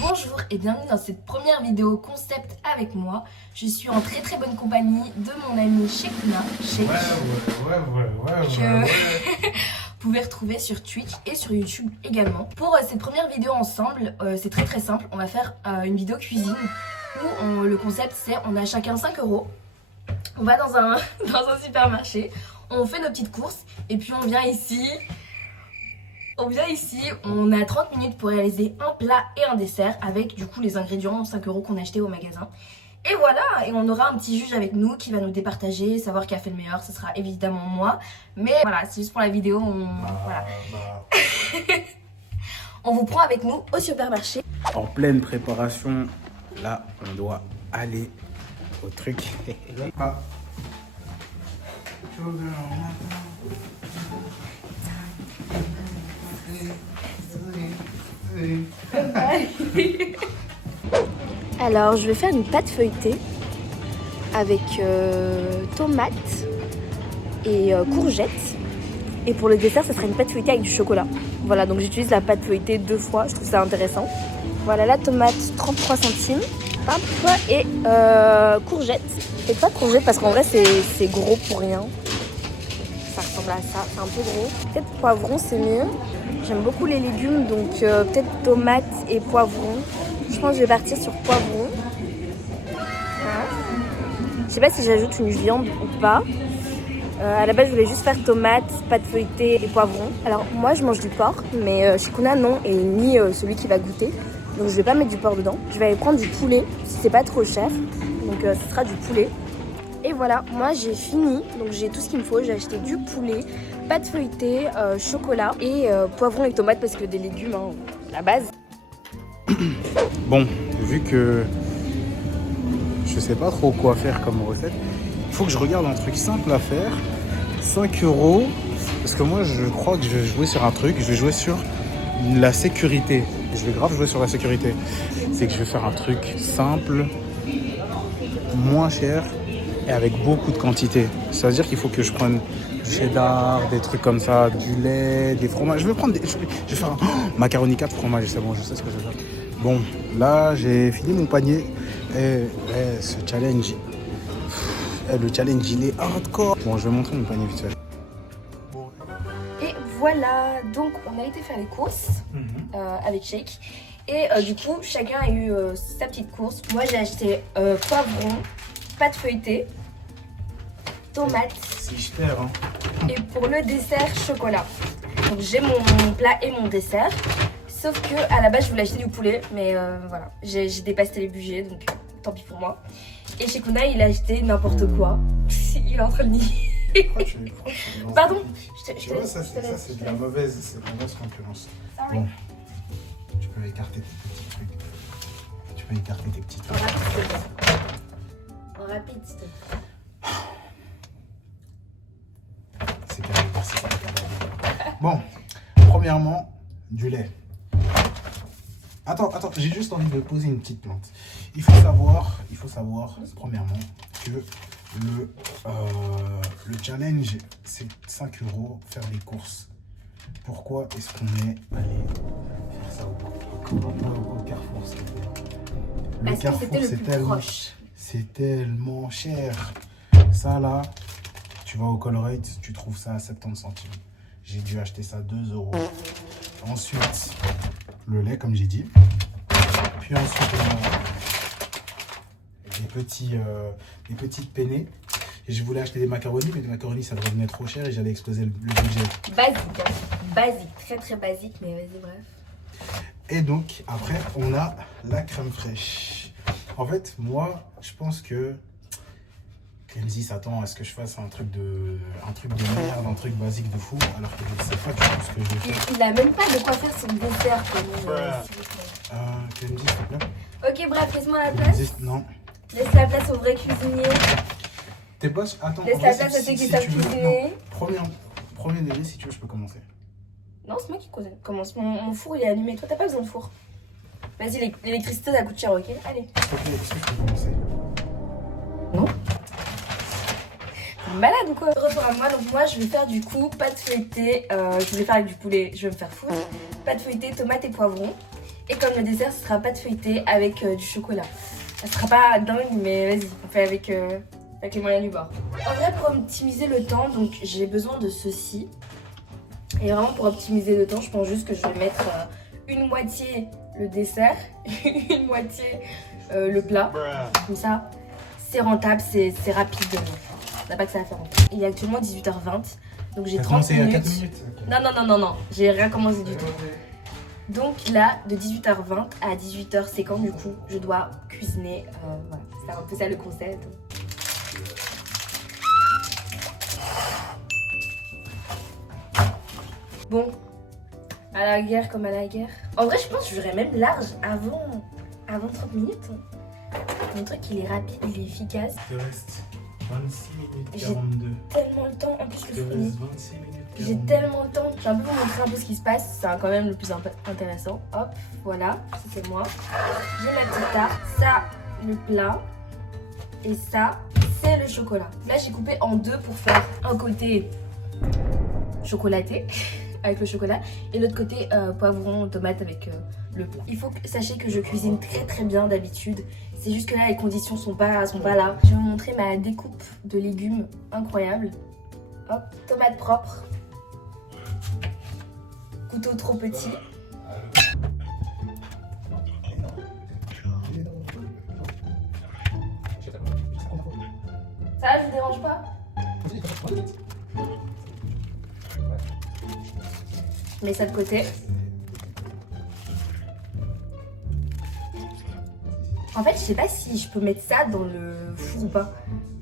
Bonjour et bienvenue dans cette première vidéo concept avec moi. Je suis en très bonne compagnie de mon ami Shekuna, que vous pouvez retrouver sur Twitch et sur YouTube également. Pour cette première vidéo ensemble, c'est très simple. On va faire une vidéo cuisine où le concept c'est on a chacun 5 €. On va dans un supermarché, on fait nos petites courses et puis on vient ici, on a 30 minutes pour réaliser un plat et un dessert avec du coup les ingrédients 5 € qu'on a achetés au magasin. Et voilà, et on aura un petit juge avec nous qui va nous départager, savoir qui a fait le meilleur, ce sera évidemment moi. Mais voilà, c'est juste pour la vidéo, voilà. On vous prend avec nous au supermarché. En pleine préparation, là on doit aller au truc. Alors je vais faire une pâte feuilletée avec tomates et courgettes. Et pour le dessert, ça sera une pâte feuilletée avec du chocolat. Voilà, donc j'utilise la pâte feuilletée 2 fois, je trouve ça intéressant. Voilà, la tomate 33 centimes, hop, et courgettes. Et pas de courgettes parce qu'en vrai c'est gros pour rien. Ça ressemble à ça, c'est un peu gros. Peut-être poivron c'est mieux. J'aime beaucoup les légumes, donc peut-être tomates et poivrons. Je pense que je vais partir sur poivron. Voilà. Je sais pas si j'ajoute une viande ou pas. À la base, je voulais juste faire tomates, pâte feuilletée et poivron. Alors moi, je mange du porc, mais Shekuna non, et ni celui qui va goûter. Donc je vais pas mettre du porc dedans. Je vais aller prendre du poulet, si c'est pas trop cher. Donc ce sera du poulet. Et voilà, moi j'ai fini. Donc j'ai tout ce qu'il me faut. J'ai acheté du poulet, pâte feuilletée, chocolat et poivron et tomates parce que des légumes, hein, la base. Bon, vu que je sais pas trop quoi faire comme recette, il faut que je regarde un truc simple à faire. 5 €. Parce que moi je crois que je vais jouer sur un truc. Je vais jouer sur la sécurité. Je vais grave jouer sur la sécurité. C'est que je vais faire un truc simple, moins cher et avec beaucoup de quantité. C'est-à-dire qu'il faut que je prenne du cheddar, des trucs comme ça, du lait, des fromages. Je vais faire un macaroni 4 fromages, c'est bon, je sais ce que je vais faire. Bon, là j'ai fini mon panier. Et ce challenge, le challenge il est hardcore. Bon, je vais montrer mon panier vite fait. Et voilà, donc on a été faire les courses avec Shake. Et du coup, chacun a eu sa petite course. Moi, j'ai acheté poivron, pâte feuilletée, tomates. C'est cher, hein. Et pour le dessert, chocolat. Donc j'ai mon plat et mon dessert. Sauf que à la base, je voulais acheter du poulet. Mais voilà, j'ai dépassé les budgets, donc tant pis pour moi. Et Shekuna, il a acheté n'importe quoi. Il est entre le nid. Pardon, Tu vois, ça c'est de la mauvaise concurrence. Bon, tu peux écarter tes petits trucs. Tu peux écarter tes petits trucs. En rapide, s'il te plaît. C'est carré, merci. Bon, premièrement, du lait. Attends, j'ai juste envie de poser une petite plante. Il faut savoir, premièrement, que le challenge, c'est 5 € faire les courses. Pourquoi est-ce qu'on est allé faire ça au Carrefour, s'il te plaît? Le Carrefour, c'est tellement cher. Ça, là, tu vas au Colruyt, tu trouves ça à 70 centimes. J'ai dû acheter ça 2 €. Ensuite, le lait, comme j'ai dit. Puis ensuite, des petites penne. Et je voulais acheter des macaronis, mais des macaronis, ça revenait trop cher et j'allais exploser le budget. Basique, très basique, mais vas-y, bref. Et donc, après, on a la crème fraîche. En fait, moi, je pense que Kenzie s'attend à ce que je fasse un truc de merde, un truc basique de fou, alors que c'est pas du tout ce que je vais faire. Il a même pas de quoi faire son dessert, quoi. Kenzie, s'il te plaît. Ok, bref, laisse-moi la place. Non. Laisse la place au vrai cuisinier. Tes boss, attends. Laisse la place à ceux qui savent cuisiner. Premier degré, si tu veux, je peux commencer. Non, c'est moi qui commence. Mon four, il est allumé. Toi, t'as pas besoin de four. Vas-y, l'électricité, ça coûte cher, ok? Allez. Ok, est-ce que je peux commencer? Non. Malade ou quoi? Retour à moi, donc moi je vais faire du coup pâte feuilletée, je vais faire avec du poulet, je vais me faire foutre. Pâte feuilletée, tomate et poivron. Et comme le dessert, ce sera pâte feuilletée avec du chocolat. Ça sera pas dingue, mais vas-y, on fait avec les moyens du bord. En vrai, pour optimiser le temps, donc j'ai besoin de ceci. Et vraiment, pour optimiser le temps, je pense juste que je vais mettre une moitié le dessert, une moitié le plat. Comme ça, c'est rentable, c'est rapide. On n'a pas que ça à faire. Il est actuellement 18h20, donc j'ai 30 minutes. 4 minutes. Non, j'ai rien commencé du tout. Donc là, de 18h20 à 18h50, du coup, je dois cuisiner. Voilà, c'est un peu ça le concept. Bon, à la guerre comme à la guerre. En vrai, je pense que j'aurais même large avant 30 minutes. Mon truc, il est rapide, il est efficace. Il te reste 26 minutes 42. J'ai tellement le temps, en plus Il te reste 26 minutes 42. j'ai tellement le temps. Je vais un peu vous montrer un peu ce qui se passe. C'est quand même le plus intéressant. Hop, voilà, ça c'est moi. J'ai ma petite tarte, ça, le plat. Et ça, c'est le chocolat. Là, j'ai coupé en deux pour faire un côté chocolaté avec le chocolat et l'autre côté poivron, tomate avec le plat. Il faut que sachez que je cuisine très bien d'habitude. C'est juste que là, les conditions sont pas là. Je vais vous montrer ma découpe de légumes incroyable. Hop, tomate propre. Couteau trop petit. Ça, je vous dérange pas? Je mets ça de côté. En fait, je sais pas si je peux mettre ça dans le four ou pas.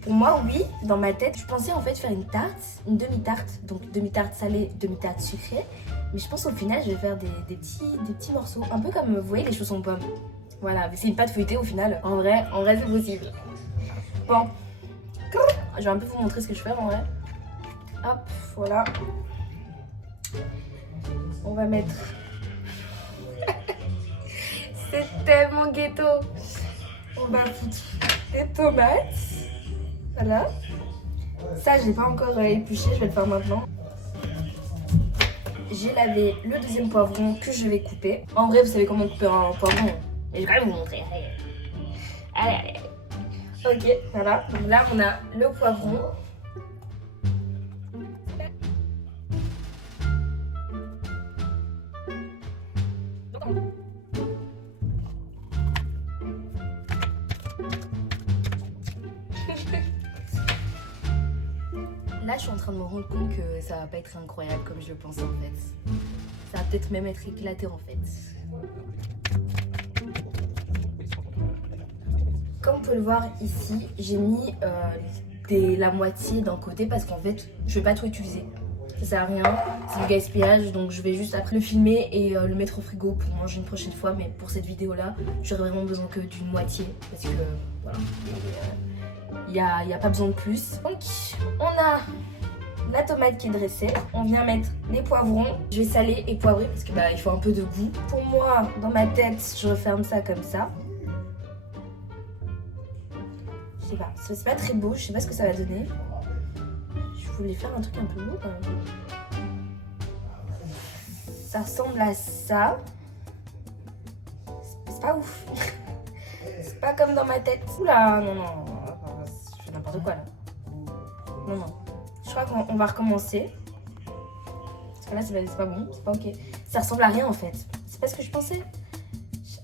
Pour moi, oui, dans ma tête, je pensais en fait faire une tarte, une demi-tarte, donc demi-tarte salée, demi-tarte sucrée. Mais je pense au final, je vais faire des petits morceaux, un peu comme, vous voyez, les chaussons pommes. Voilà, mais c'est une pâte feuilletée au final. En vrai, c'est possible. Bon, je vais un peu vous montrer ce que je fais en vrai. Hop, voilà. On va mettre... C'est tellement ghetto. On va foutre des tomates. Voilà. Ça, je l'ai pas encore épluché, je vais le faire maintenant. J'ai lavé le deuxième poivron que je vais couper. En vrai, vous savez comment couper un poivron. Et je vais quand même vous montrer. Allez. Ok, voilà. Donc là, on a le poivron. Là, je suis en train de me rendre compte que ça va pas être incroyable comme je le pensais en fait. Ça va peut-être même être éclaté en fait. Comme vous pouvez le voir ici, j'ai mis la moitié d'un côté parce qu'en fait, je vais pas tout utiliser. Ça sert à rien, c'est du gaspillage, donc je vais juste après le filmer et le mettre au frigo pour manger une prochaine fois. Mais pour cette vidéo là, j'aurais vraiment besoin que d'une moitié parce que voilà. Il n'y a pas besoin de plus. Donc, on a la tomate qui est dressée. On vient mettre les poivrons. Je vais saler et poivrer parce que il faut un peu de goût. Pour moi, dans ma tête, je referme ça comme ça. Je sais pas, c'est pas très beau. Je sais pas ce que ça va donner. Je voulais faire un truc un peu beau quand même. Ça ressemble à ça. C'est pas ouf. C'est pas comme dans ma tête. Oula, non. Je fais n'importe quoi là. Non. Je crois qu'on va recommencer. Parce que là, c'est pas bon, c'est pas ok. Ça ressemble à rien en fait. C'est pas ce que je pensais.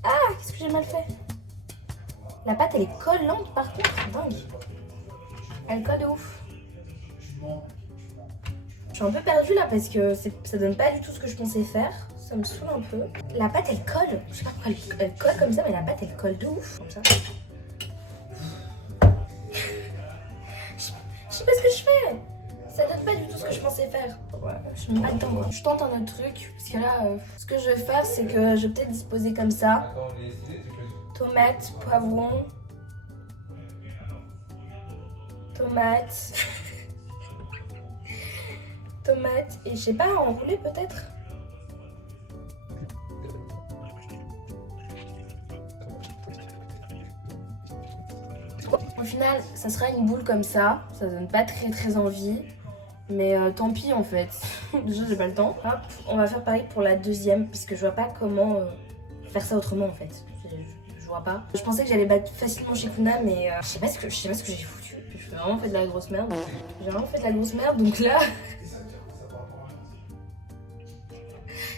Ah, qu'est-ce que j'ai mal fait? La pâte, elle est collante par contre. Dingue. Elle colle de ouf. Je suis un peu perdue là parce que ça donne pas du tout ce que je pensais faire. Ça me saoule un peu. La pâte, elle colle. Je sais pas pourquoi elle colle comme ça, mais la pâte, elle colle de ouf. Comme ça. Je sais pas ce que je fais. Ça donne pas du tout ce que je pensais faire. Ouais, je mets pas le temps quoi. Je tente un autre truc. Parce que là, ce que je vais faire, c'est que je vais peut-être disposer comme ça. Tomate, poivron. Tomate. Tomate. Et je sais pas, enrouler peut-être. Au final, ça sera une boule comme ça. Ça donne pas très envie. Mais tant pis en fait. Déjà, j'ai pas le temps. Hop, on va faire pareil pour la deuxième. Parce que je vois pas comment faire ça autrement en fait. Je vois pas. Je pensais que j'allais battre facilement chez Kuna, mais je sais pas ce que j'ai foutu. J'ai vraiment fait de la grosse merde. Donc là.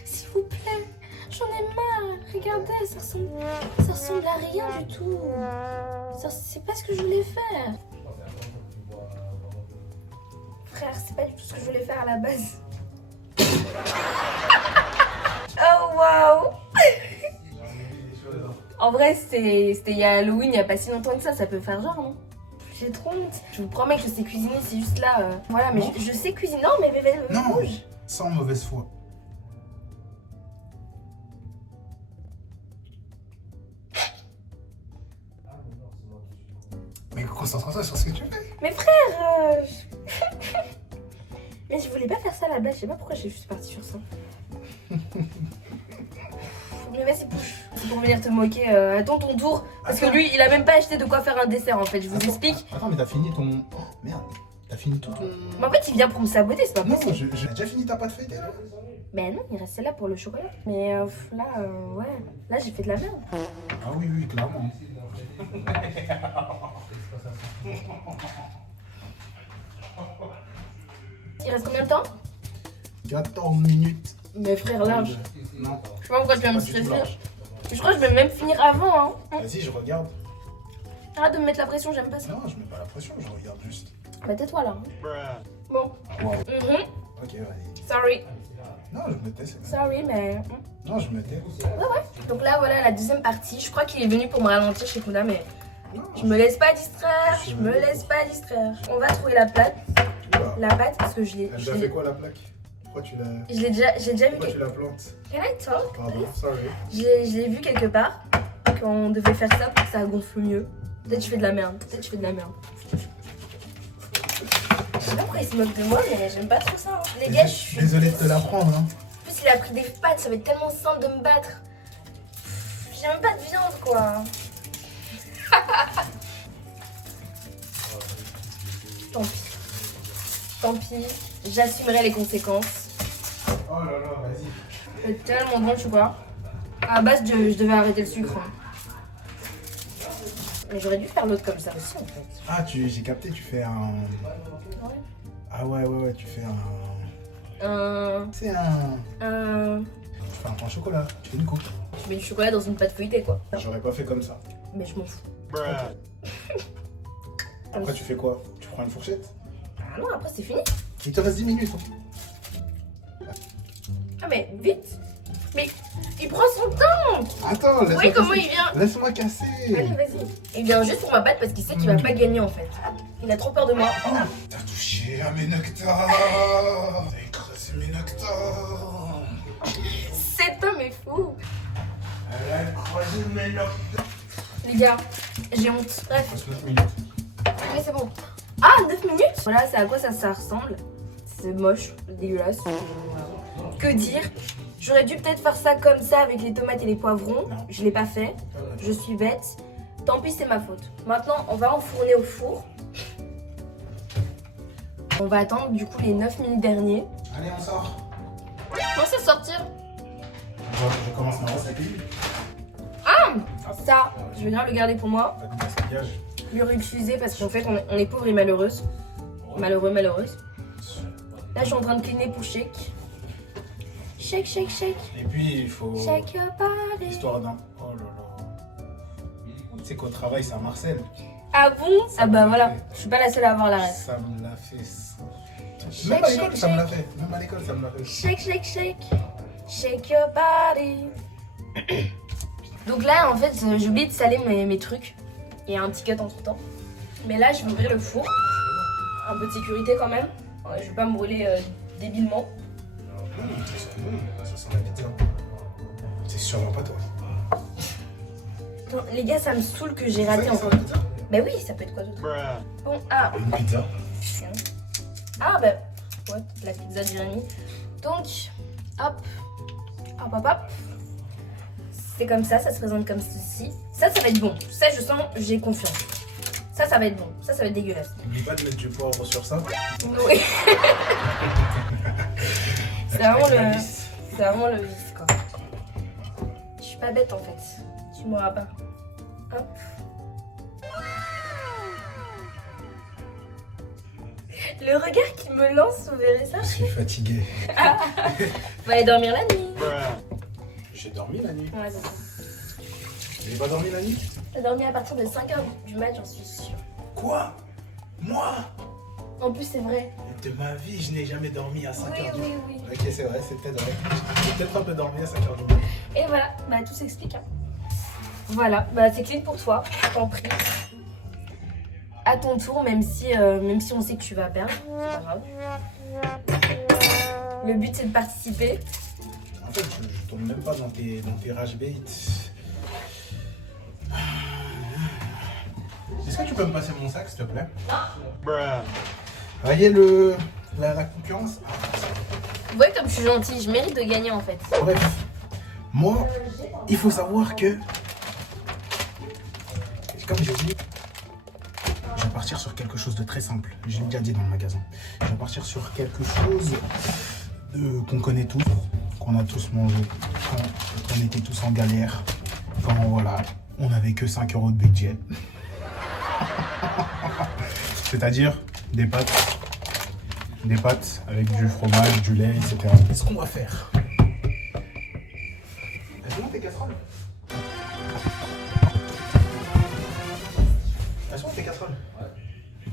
S'il vous plaît, j'en ai marre. Regardez, ça ressemble à rien du tout. C'est pas ce que je voulais faire. Frère, c'est pas du tout ce que je voulais faire à la base. Oh waouh. En vrai, c'était il y a Halloween, il y a pas si longtemps que ça peut faire genre, non? J'ai trop honte. Je vous promets que je sais cuisiner, c'est juste là. Voilà, mais je sais cuisiner. Non, mais non, rouge. Sans mauvaise foi. Mais concentre-toi sur ce que tu fais. Mais frère, mais je voulais pas faire ça à la base, je sais pas pourquoi je suis partie sur ça. Mais vas-y, bouge. C'est pour venir te moquer. Attends ton tour. Parce que lui, il a même pas acheté de quoi faire un dessert en fait, je vous explique. Attends, mais t'as fini ton... Oh merde, t'as fini tout ton... Mais en fait, il vient pour me saboter, c'est pas possible. Non, j'ai déjà fini ta pâte feuilletée là. Mais non, il reste celle-là pour le chocolat. Mais là, ouais. Là, j'ai fait de la merde. Ah oui, oui, clairement. Il reste combien de temps? 14 minutes. Mais frère, large. Non. Je sais pas pourquoi tu vas me stresser. Je crois que je vais même finir avant, hein. Vas-y, je regarde. Arrête de me mettre la pression, j'aime pas ça. Non, je mets pas la pression, je regarde juste. Bah tais-toi là. Bon. Wow. Ok, vas-y. Sorry. Non, je me tais, c'est bon. Sorry, mais... Non, je me tais. Ouais. Donc là, voilà la deuxième partie. Je crois qu'il est venu pour me ralentir chez Kuna, mais... Non, Je me laisse pas distraire. On va trouver la pâte. La pâte, parce que je l'ai... Elle a fait quoi la plaque? Pourquoi tu l'as... J'ai déjà vu... Pourquoi tu la plantes? Can I talk? Pardon, sorry. Je l'ai vu quelque part qu'on devait faire ça pour que ça gonfle mieux. Peut-être que je fais de la merde. Je sais pas pourquoi il se moque de moi, mais j'aime pas trop ça. Hein. Les gars, je suis désolé de te l'apprendre. Hein. En plus, il a pris des pâtes, ça va être tellement simple de me battre. J'ai même pas de viande, quoi. Tant pis, j'assumerai les conséquences. Oh là là, vas-y. C'est tellement bon le chocolat. À la base, je devais arrêter le sucre. Mais j'aurais dû faire l'autre comme ça aussi, en fait. Ah, j'ai capté, tu fais un... Ouais. Ah ouais, tu fais un... C'est un... Tu fais un pain au chocolat, tu fais une coupe. Tu mets du chocolat dans une pâte feuilletée, quoi. J'aurais pas fait comme ça. Mais je m'en fous. Après, tu fais quoi? Tu prends une fourchette? Ah non, après c'est fini. Il te reste 10 minutes. Hein. Ah mais vite. Mais il prend son temps. Attends, laisse-moi Oui, comment casser. il vient? Laisse-moi casser. Allez, vas-y. Il vient juste pour ma pâte parce qu'il sait qu'il va pas gagner en fait. Il a trop peur de moi. Oh, t'as touché à mes nectars. T'as écrasé mes nectars. Cet homme est fou. Elle a écrasé mes nectars. Les gars, j'ai honte. Bref. Il reste 9 minutes. Mais c'est bon. Ah, 9 minutes. Voilà, c'est à quoi ça ressemble. C'est moche, dégueulasse. Que dire? J'aurais dû peut-être faire ça comme ça avec les tomates et les poivrons. Non. Je l'ai pas fait. Je suis bête. Tant pis, c'est ma faute. Maintenant, on va enfourner au four. On va attendre du coup les 9 minutes derniers. Allez, on sort. Comment ça sortir? Je commence ma recette. Ah, ça, je vais bien le garder pour moi. Ça dégage. Le réutiliser parce qu'en fait, on est pauvres et malheureuses. Malheureuse. Là, je suis en train de cleaner pour Shake. Shake. Et puis, il faut... Shake your body. Histoire d'un... Oh là là. Tu sais qu'au travail, c'est à Marcel. Ah bon? Ah bah voilà, je suis pas la seule à avoir la ref. Ça me l'a fait, ça. Shake, Même à l'école, shake, ça me l'a shake. fait. Même à l'école, ça me l'a fait. Shake. Shake your body. Donc là, en fait, j'ai oublié de saler mes trucs. Il y a un petit cut entre temps. Mais là, je vais ouvrir le four. Un peu de sécurité quand même. Ouais, je vais pas me brûler débilement. Ça sent la pizza. C'est sûrement pas toi. Attends, les gars, ça me saoule que j'ai raté encore. Bah oui, ça peut être quoi d'autre? Bon, ah. Une pizza. Ah bah, ouais, la pizza de Jérémy. Donc, hop. C'est comme ça se présente comme ceci. Ça va être bon. Ça, je sens, j'ai confiance. Ça va être bon. Ça va être dégueulasse. N'oublie pas de mettre du poivre sur ça. Oui. C'est vraiment le vice, quoi. Je suis pas bête en fait. Tu m'auras pas. Hop. Le regard qui me lance, vous verrez ça. Je suis fatigué. On va aller dormir la nuit. J'ai dormi la nuit. Ouais, c'est ça. J'ai pas dormi la nuit? T'as dormi à partir de 5h du mat, j'en suis sûre. Quoi? Moi? En plus, c'est vrai. De ma vie, je n'ai jamais dormi à 5h du matin. Oui. Ok, c'est vrai, c'est peut-être vrai. J'ai peut-être un peu dormi à 5h du matin. Et voilà, bah tout s'explique. Hein. Voilà, bah c'est clean pour toi, je t'en prie. À ton tour, même si on sait que tu vas perdre, c'est pas grave. Le but c'est de participer. En fait, je tombe même pas dans tes rage bait. Est-ce que tu peux me passer mon sac, s'il te plaît? Voyez la concurrence? Vous voyez comme je suis gentille, je mérite de gagner en fait. Bref, moi, il faut savoir que, comme j'ai dit, je vais partir sur quelque chose de très simple. J'ai déjà dit dans le magasin. Je vais partir sur quelque chose qu'on connaît tous, qu'on a tous mangé, quand on était tous en galère, quand voilà, on n'avait que 5 € de budget. C'est-à-dire des pâtes avec du fromage, du lait, etc. Qu'est-ce qu'on va faire? Elles sont où tes casseroles? Elles sont où tes casseroles?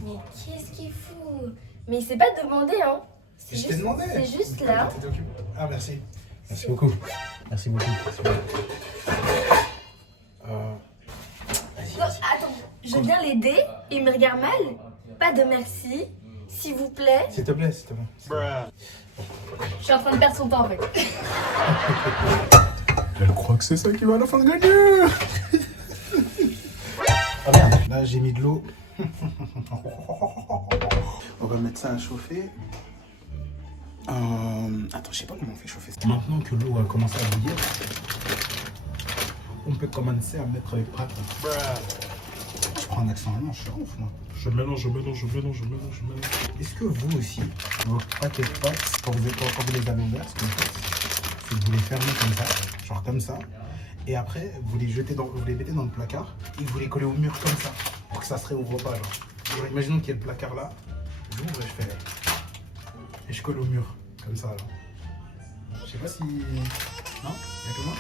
Mais qu'est-ce qu'il fout? Mais il s'est pas demandé hein. Je t'ai demandé. C'est juste là. T'étais occupé. Ah merci. Merci beaucoup. Merci beaucoup. Vas-y, Non, vas-y. attends, je viens l'aider, il me regarde mal. Pas de merci, s'il vous plaît. S'il te plaît, s'il te plaît. Je suis en train de perdre son temps en fait. Elle croit que c'est ça qui va à la fin de gagner. Ah merde. Là j'ai mis de l'eau. On va mettre ça à chauffer. Attends, je sais pas comment on fait chauffer ça. Maintenant que l'eau a commencé à bouillir, on peut commencer à mettre les pâtes. Je prends un accent allemand, je suis ouf moi. Je mélange. Est-ce que vous aussi, vos paquets de pâtes, quand vous les avez ouverts, ce que vous faites, c'est que vous les fermez comme ça, genre comme ça, et après vous les mettez dans le placard et vous les collez au mur comme ça, pour que ça se réouvre pas genre. Alors, imaginons qu'il y ait le placard là, j'ouvre et je fais. Et je colle au mur, comme ça là. Je sais pas si. Non? Y'a que moi?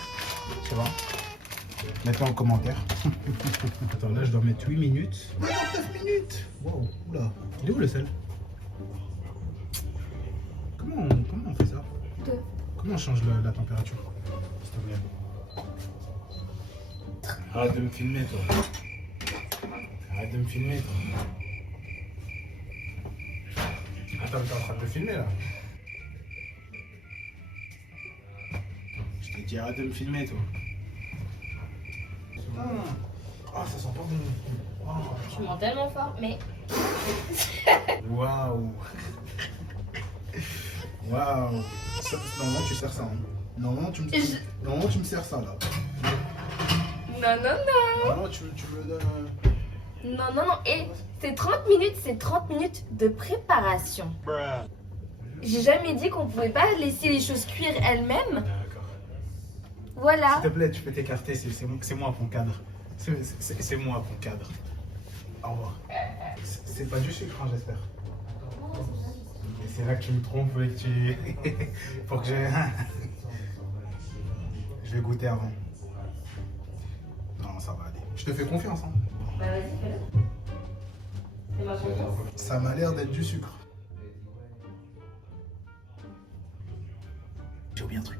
Je sais pas. Mettez en commentaire. Attends, là je dois mettre 8 minutes. 9 minutes. Wow, oula. Il est où le sel? Comment on fait ça? Comment on change la température? S'il te plaît. Arrête de me filmer toi. Arrête de me filmer toi. Attends, t'es en train de me filmer là. Je t'ai dit arrête de me filmer toi. Ah, ça sent pas bon. Oh. Tu mens tellement fort, mais. Waouh. Waouh. Normalement tu sers ça. Hein. Normalement tu me sers ça là. Non. Normalement tu me donnes. Non. Et c'est 30 minutes de préparation. J'ai jamais dit qu'on pouvait pas laisser les choses cuire elles-mêmes. D'accord. Voilà. S'il te plaît, tu peux t'écarter, c'est moi ton cadre. C'est moi ton cadre. Au revoir. C'est pas du sucre, hein, j'espère. Et c'est là que tu me trompes et que tu. Pour que je. Je vais goûter avant. Non, ça va aller. Je te fais confiance, hein. Bah vas-y, fais-le. C'est ma confiance. Ça m'a l'air d'être du sucre. J'ai oublié un truc.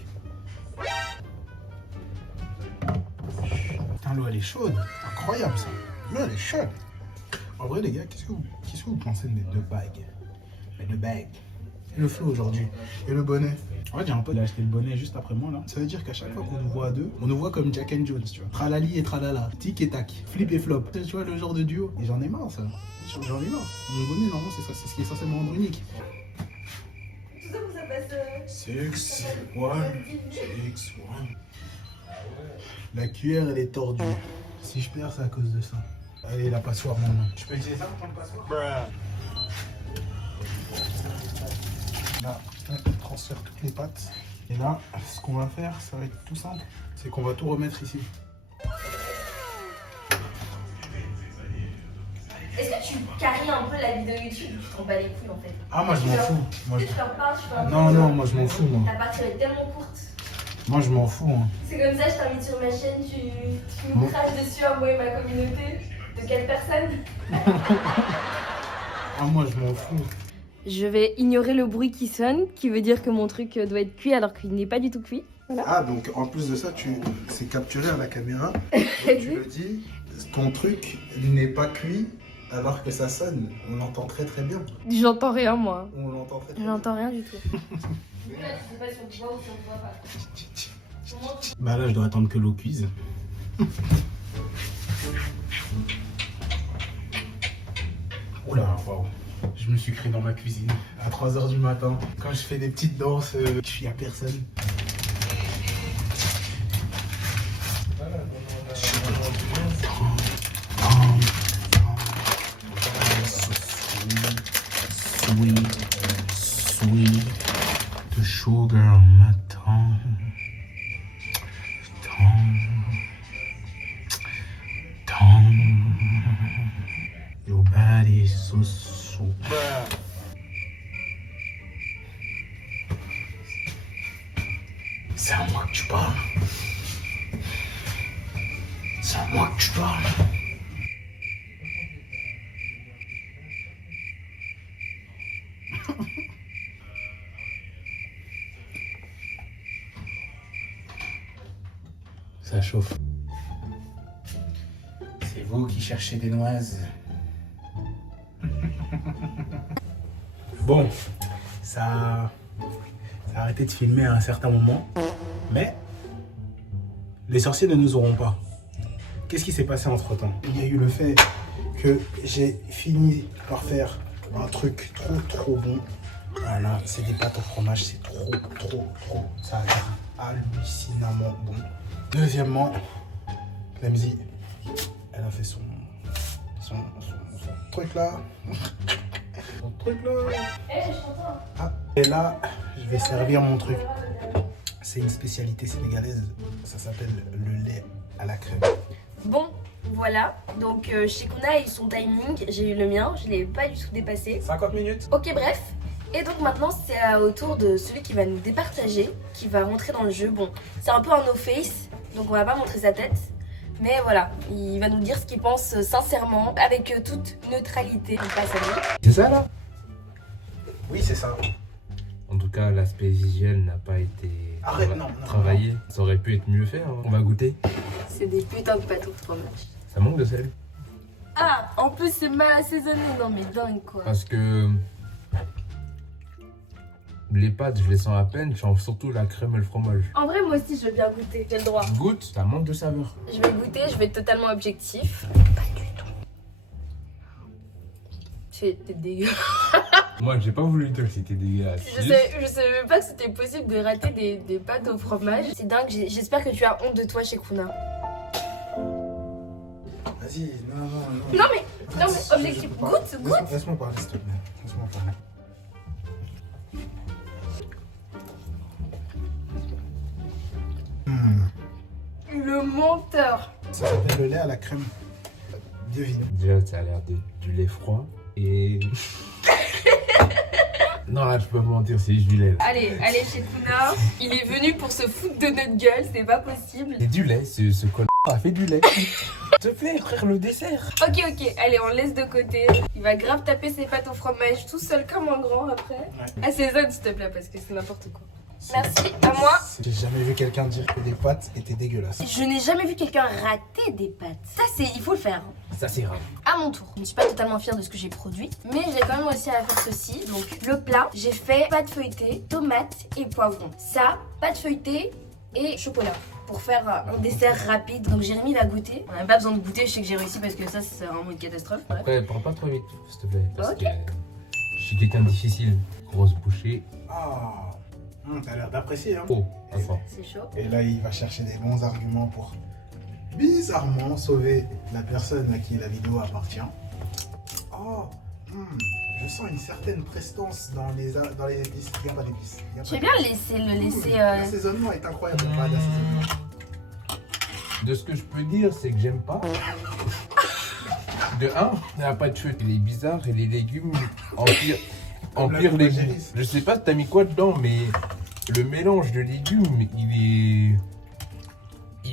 Putain, l'eau elle est chaude. Incroyable ça. L'eau elle est chaude. En vrai les gars, qu'est-ce que vous pensez de mes deux bagues? Mes deux bagues. Et le flow aujourd'hui. Et le bonnet. En fait j'ai un pote, il a acheté le bonnet juste après moi là. Ça veut dire qu'à chaque fois qu'on nous voit à deux, on nous voit comme Jack and Jones, tu vois. Tralali et tralala. Tic et tac. Flip et flop. Tu vois le genre de duo. Et j'en ai marre ça. J'en ai marre. Mon bonnet normalement c'est ça, c'est ce qui est censé me rendre unique. C'est ça que ça passe. 6, 1, 6, 1. La cuillère elle est tordue. Si je perds c'est à cause de ça. Allez la passoire maintenant. Tu peux utiliser ça pour le passoire? Là, on transfère toutes les pâtes. Et là, ce qu'on va faire, ça va être tout simple. C'est qu'on va tout remettre ici. Est-ce que tu carries un peu la vidéo YouTube ou tu t'en bats les couilles en fait? Ah, moi je m'en fous. Moi, Tu leur parles, tu parles. Non, moi je m'en fous. Moi, Ta partie est tellement courte. moi je m'en fous. Hein. C'est comme ça, je t'invite sur ma chaîne, tu me craches dessus à moi et ma communauté. De quelle personne? Ah, moi je m'en fous. Je vais ignorer le bruit qui sonne, qui veut dire que mon truc doit être cuit alors qu'il n'est pas du tout cuit. Voilà. Ah, donc en plus de ça, c'est capturé à la caméra. Tu le dis, ton truc n'est pas cuit alors que ça sonne. On l'entend très très bien. J'entends rien moi. On l'entend très bien. J'entends rien du tout. Bah là, je dois attendre que l'eau cuise. Oula, waouh. Je me suis créé dans ma cuisine à 3h du matin. Quand je fais des petites danses, je suis à personne. Sweet, the sugar m'attend. Your body is so super. C'est à moi que tu parles. C'est à moi que tu parles. Ça chauffe. C'est vous qui cherchez des noises. Bon, ça a arrêté de filmer à un certain moment, mais les sorciers ne nous auront pas. Qu'est-ce qui s'est passé entre temps? Il y a eu le fait que j'ai fini par faire un truc trop bon. Voilà, c'est des pâtes au fromage, c'est trop. Ça a l'air hallucinamment bon. Deuxièmement, Clemzy, elle a fait son truc là. Son truc là. Ah, et là, je vais servir mon truc. C'est une spécialité sénégalaise. Ça s'appelle le lait à la crème. Bon, voilà. Donc chez Kuna et son timing, j'ai eu le mien. Je ne l'ai pas du tout dépassé. 50 minutes. Ok, bref. Et donc maintenant, c'est au tour de celui qui va nous départager, qui va rentrer dans le jeu. Bon, c'est un peu un no-face, donc on va pas montrer sa tête. Mais voilà, il va nous dire ce qu'il pense sincèrement, avec toute neutralité. On passe à lui. C'est ça là? Oui, c'est ça. En tout cas, l'aspect visuel n'a pas été travaillé. Ça aurait pu être mieux fait, hein. On va goûter. C'est des putains de pâtes au fromage. Ça manque de sel. Ah, en plus c'est mal assaisonné. Non mais dingue quoi. Parce que les pâtes, je les sens à peine. Je sens surtout la crème et le fromage. En vrai, moi aussi, je veux bien goûter. J'ai le droit. Goûte, ça manque de saveur. Je vais goûter, je vais être totalement objectif. Pas du tout. T'es dégueu. Moi, j'ai pas voulu dire que c'était dégueulasse. Je savais même pas que c'était possible de rater des pâtes au fromage. C'est dingue, j'espère que tu as honte de toi chez Kuna. Vas-y, non. Non mais objectif, goûte. Laisse-moi parler, s'il te plaît. Laisse-moi parler. Le menteur. Ça s'appelle le lait à la crème. Devine. Déjà, ça a l'air du lait froid et... Non, là, je peux pas mentir, c'est juste du lait. Là. Allez chez Kuna. Il est venu pour se foutre de notre gueule, c'est pas possible. C'est du lait, ce connard a fait du lait. S'il te plaît, frère, le dessert. Ok, allez, on laisse de côté. Il va grave taper ses pâtes au fromage tout seul comme un grand après. Ouais. Assaisonne s'il te plaît parce que c'est n'importe quoi. Merci, à moi. J'ai jamais vu quelqu'un dire que les pâtes étaient dégueulasses. Je n'ai jamais vu quelqu'un rater des pâtes. Ça, il faut le faire. Ça, c'est grave. À mon tour. Je ne suis pas totalement fière de ce que j'ai produit, mais j'ai quand même réussi à faire ceci. Donc, le plat, j'ai fait pâte feuilletée, tomates et poivrons. Ça, pâte feuilletée et chocolat. Pour faire un dessert rapide. Donc, Jérémy va goûter. On n'a pas besoin de goûter, je sais que j'ai réussi parce que ça, c'est vraiment une catastrophe. Bref. Après, parle pas trop vite, s'il te plaît. Parce Ok. que je suis quelqu'un de difficile. Grosse bouchée. Ah, t'as l'air d'apprécier, hein. Oh, attends. C'est chaud. Et là, il va chercher des bons arguments pour bizarrement sauver la personne à qui la vidéo appartient. Oh, Je sens une certaine prestance dans les épices. Il n'y a pas d'épices. Je vais bien le laisser. L'assaisonnement est incroyable. Pas d'assaisonnement. De ce que je peux dire, c'est que j'aime pas. De un, la pâte feuilletée, elle est bizarre et les légumes empirent les goûts. Je sais pas si t'as mis quoi dedans, mais le mélange de légumes, il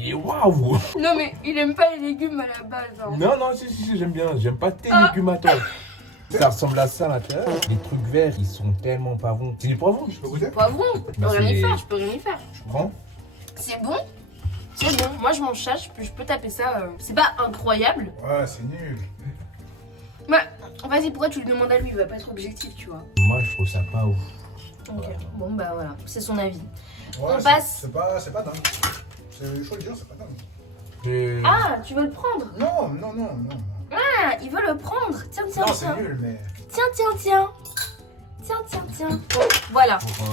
est waouh. Non mais il aime pas les légumes à la base. Hein. Non, si, j'aime bien. J'aime pas tes légumes à toi. Ça ressemble à ça à l'intérieur. Les trucs verts, ils sont tellement pas bons. C'est du poivron, je peux goûter. Poivron, je peux rien y faire, je peux rien y faire. Je prends. C'est bon. C'est bon, moi je mange ça, je peux taper ça. C'est pas incroyable. Ouais, c'est nul. Mais vas-y, pourquoi tu le demandes à lui? Il va pas être objectif, tu vois. Moi, je trouve ça pas ouf. Ok, bon bah voilà, c'est son avis. Ouais, On passe. C'est pas dingue. C'est chaud de dire, c'est pas dingue. Ah, tu veux le prendre? Non. Ah, il veut le prendre. Tiens. Non, c'est nul, mais. Tiens. Bon, voilà, Pour,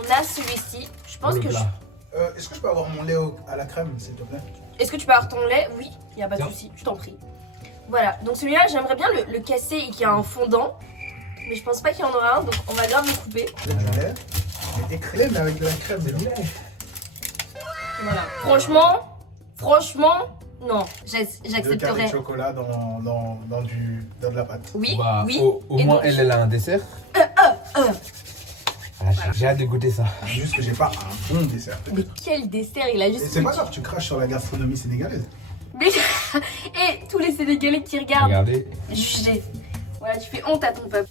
on a celui-ci. Je pense le que plat. Est-ce que je peux avoir mon lait à la crème, s'il te plaît? Est-ce que tu peux avoir ton lait? Oui, il n'y a pas de Tiens. souci, je t'en prie. Voilà, donc celui-là, j'aimerais bien le casser et qu'il y a un fondant. Mais je pense pas qu'il y en aura un, donc on va grave le couper. Du lait. Mais écrit mais avec de la crème. C'est du lait. Voilà. Franchement, non, Deux carrés de j'accepterais. chocolat dans de la pâte. Oui, Bah, oui. Au Et moins, donc- elle a un dessert. Ah, j'ai hâte de goûter ça. Juste que j'ai pas un bon dessert. Mais quel dessert, il a Et juste... c'est pas grave, tu craches sur la gastronomie sénégalaise. Mais... Et tous les Sénégalais qui regardent, Regardez. jugez. Voilà, tu fais honte à ton peuple.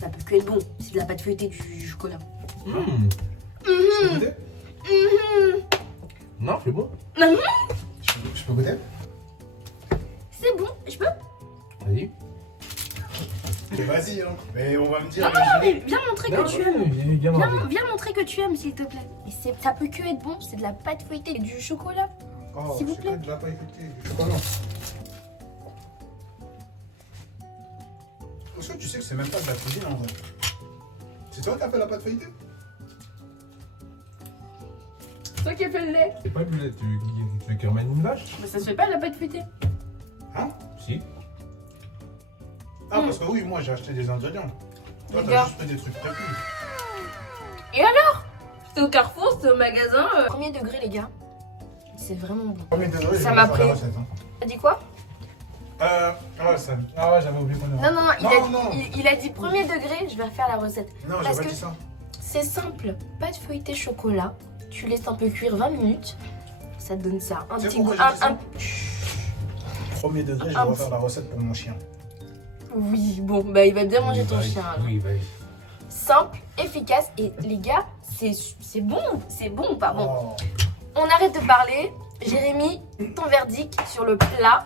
Ça peut que être bon, c'est de la pâte feuilletée, du chocolat. Je peux goûter? Non, c'est bon. Je peux goûter? C'est bon, je peux? Vas-y. Mais vas-y, hein. Mais on va me dire. Non, mais viens montrer que tu aimes. Viens manger. Viens montrer que tu aimes, s'il te plaît. Et ça peut que être bon, c'est de la pâte feuilletée et du chocolat. Oh, S'il vous c'est plaît. que de la pâte feuilletée, du chocolat. Est-ce que tu sais que c'est même pas de la cuisine en vrai? C'est toi qui as fait la pâte feuilletée? C'est toi qui as fait le lait. C'est pas du lait, tu veux qu'il remette une vache? Mais ça se fait pas de la pâte feuilletée. Hein? Si. Ah, parce que oui, moi j'ai acheté des ingrédients. Toi, Les t'as gars. juste fait des trucs précis. Et alors? C'est au Carrefour, c'était au magasin. Premier degré, les gars. C'est vraiment bon. Premier degré, Ça j'ai m'a pas fait la pris. recette, hein. T'as dit quoi? Ah ouais, j'avais oublié qu'on Non, Non. il a dit premier degré, je vais refaire la recette. Non, j'ai Parce pas que dit ça. c'est simple, pâte feuilletée chocolat, tu laisses un peu cuire 20 minutes, ça te donne ça. Un C'est petit pourquoi goût. j'ai dit ça Premier degré, je Un vais petit- refaire la recette pour mon chien. Oui, bon, bah il va bien manger ton Oui, chien. alors. Oui, vas-y. Simple, efficace et les gars, c'est bon ou pas bon. Oh. On arrête de parler. Jérémy, ton verdict sur le plat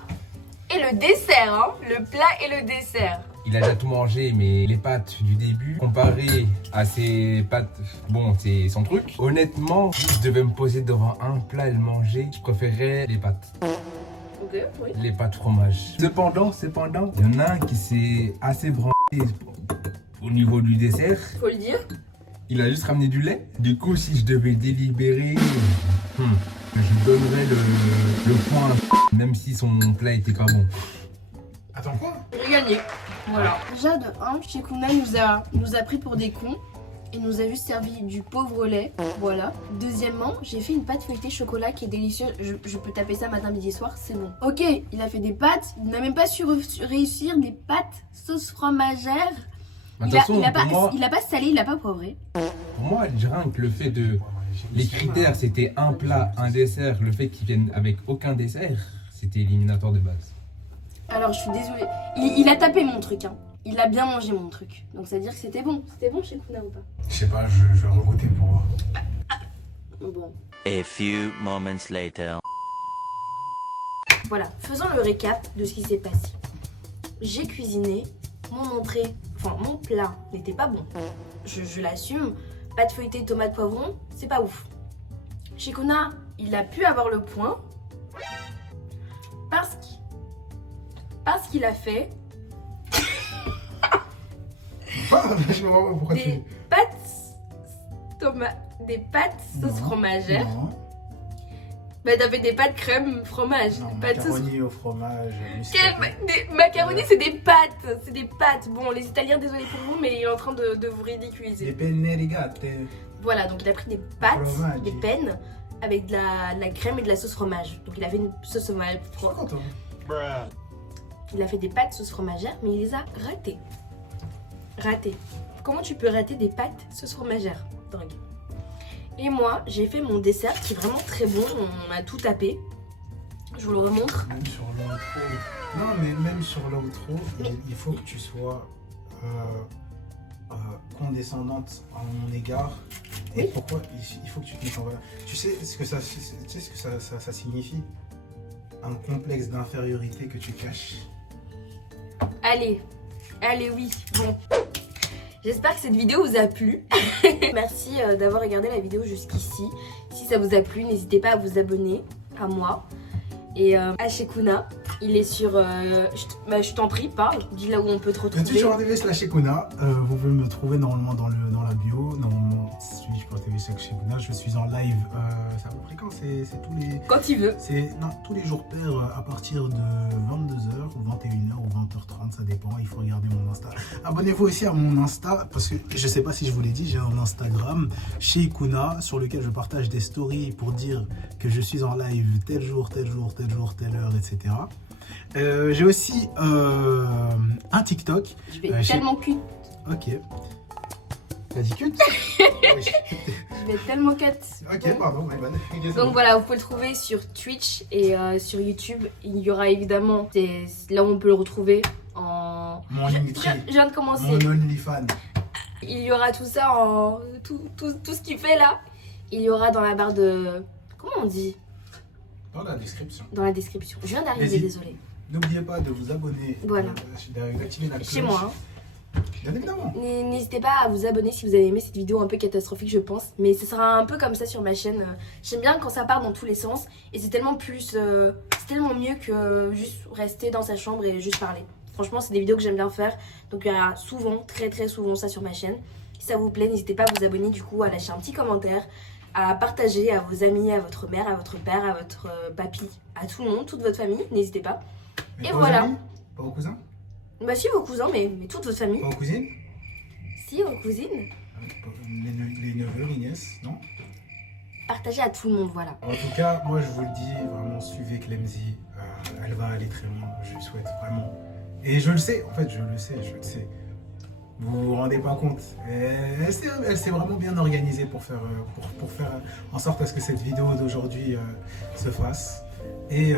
et le dessert, hein. Le plat et le dessert. Il a déjà tout mangé, mais les pâtes du début, comparé à ses pâtes, bon, c'est son truc. Honnêtement, si je devais me poser devant un plat et le manger, je préférerais les pâtes. Ok, oui. Les pâtes fromage. Cependant, il y en a un qui s'est assez branlé au niveau du dessert. Faut le dire. Il a juste ramené du lait. Du coup, si je devais délibérer, je donnerais le point, même si son plat était pas bon. Attends quoi? J'ai gagné. Voilà. Déjà de 1, Chekouna nous a pris pour des cons et nous a juste servi du pauvre lait. Voilà. Deuxièmement, j'ai fait une pâte feuilletée chocolat qui est délicieuse. Je peux taper ça matin, midi, soir, c'est bon. Ok, il a fait des pâtes. Il n'a même pas su réussir des pâtes sauce fromagère. Il a pas salé, il a pas poivré. Pour moi, je dirais que le fait de... Les critères, c'était un plat, un dessert. Le fait qu'ils viennent avec aucun dessert, c'était éliminatoire de base. Alors, je suis désolée. Il a tapé mon truc, hein. Il a bien mangé mon truc. Donc, ça veut dire que c'était bon. C'était bon chez Kuna ou pas? Je sais pas, je vais regoûter pour voir. Bon. A few moments later. Voilà, faisons le récap de ce qui s'est passé. J'ai cuisiné, mon plat n'était pas bon. Je l'assume. Pâte feuilletée, tomate, poivron, c'est pas ouf. Chez Kuna, il a pu avoir le point parce qu'il a fait Je vois pas pourquoi des pâtes sauce fromagère Non. Bah t'as fait des pâtes crème fromage. Non, Pâtes sauce. macaroni au fromage. Des macaronis, c'est des pâtes. C'est des pâtes. Bon, les Italiens, désolé pour vous, mais il est en train de vous ridiculiser. Des penne rigate. Voilà, donc il a pris des pâtes, Fromage. des pennes, avec de la crème et de la sauce fromage. Donc il a fait une sauce fromage. Je suis content. Il a fait des pâtes sauce fromagère, mais il les a ratées. Ratées. Comment tu peux rater des pâtes sauce fromagère, Drogue? Et moi, j'ai fait mon dessert qui est vraiment très bon. On a tout tapé. Je vous le remontre. Même sur l'outro. Non, mais même sur l'outro, il faut que tu sois condescendante à mon égard. Et Oui. pourquoi il faut que tu te mettes en valeur. Tu sais ce que ça signifie? Un complexe d'infériorité que tu caches. Allez, oui, bon. J'espère que cette vidéo vous a plu. Merci d'avoir regardé la vidéo jusqu'ici. Si ça vous a plu, n'hésitez pas à vous abonner à moi et à Shekuna. Il est sur... je t'en prie, parle. Dis là où on peut te retrouver. Twitch.tv/Shekuna. Vous pouvez me trouver normalement dans la bio. Normalement, Twitch.tv/Shekuna. Je suis en live. C'est à peu près quand? C'est tous les... Quand il veut. Non, tous les jours pairs à partir de 22h ou 21h ou 20h30, ça dépend, il faut regarder mon Insta. Abonnez-vous aussi à mon Insta, parce que je sais pas si je vous l'ai dit, j'ai un Instagram, Shekuna, sur lequel je partage des stories pour dire que je suis en live tel jour, telle heure, etc. J'ai aussi un TikTok. Je vais être tellement cut. Ok. T'as dit cut? Je vais être tellement cut. Ok, pardon, my bad. Donc voilà, vous pouvez le trouver sur Twitch et sur YouTube. Il y aura évidemment, c'est là où on peut le retrouver en... Mon Linktree. Je viens de commencer. Mon OnlyFans. Il y aura tout ça en... Tout ce qu'il fait là. Il y aura dans la barre de... Comment on dit? Dans la description. Dans la description. Je viens d'arriver, Vas-y. désolé. N'oubliez pas de vous abonner. Voilà. D'activer la cloche. Chez moi. Hein. Bien évidemment. N'hésitez pas à vous abonner si vous avez aimé cette vidéo un peu catastrophique, je pense. Mais ce sera un peu comme ça sur ma chaîne. J'aime bien quand ça part dans tous les sens. Et c'est tellement plus... c'est tellement mieux que juste rester dans sa chambre et juste parler. Franchement, c'est des vidéos que j'aime bien faire. Donc il y aura souvent, très souvent ça sur ma chaîne. Si ça vous plaît, n'hésitez pas à vous abonner du coup, à lâcher un petit commentaire, à partager à vos amis, à votre mère, à votre père, à votre papy, à tout le monde, toute votre famille. N'hésitez pas. Mais Et pas aux voilà. amis, pas aux cousins, Bah si, vos cousins, mais toute votre famille. pas aux cousines, Si, vos cousines. les neveux, les nièces, non? Partagez à tout le monde, voilà. En tout cas, moi je vous le dis, vraiment suivez Clemzy, elle va aller très loin, je lui souhaite vraiment. Et je le sais, en fait, je le sais. Vous vous rendez pas compte. Elle s'est vraiment bien organisée pour faire en sorte à ce que cette vidéo d'aujourd'hui se fasse. Et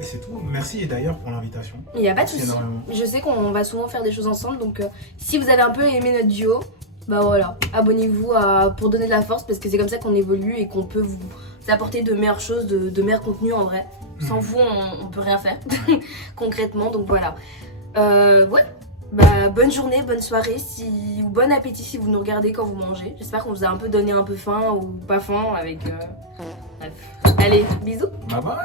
c'est tout. Merci d'ailleurs pour l'invitation. Il n'y a pas de souci. Énormément. Je sais qu'on va souvent faire des choses ensemble, donc si vous avez un peu aimé notre duo, bah voilà, abonnez-vous pour donner de la force, parce que c'est comme ça qu'on évolue et qu'on peut vous apporter de meilleures choses, de meilleurs contenus en vrai. Sans vous, on peut rien faire concrètement, donc voilà. Ouais. Bah, bonne journée, bonne soirée, ou bon appétit si vous nous regardez quand vous mangez. J'espère qu'on vous a un peu donné un peu faim ou pas faim avec... Bref. Allez, bisous. Bye bye.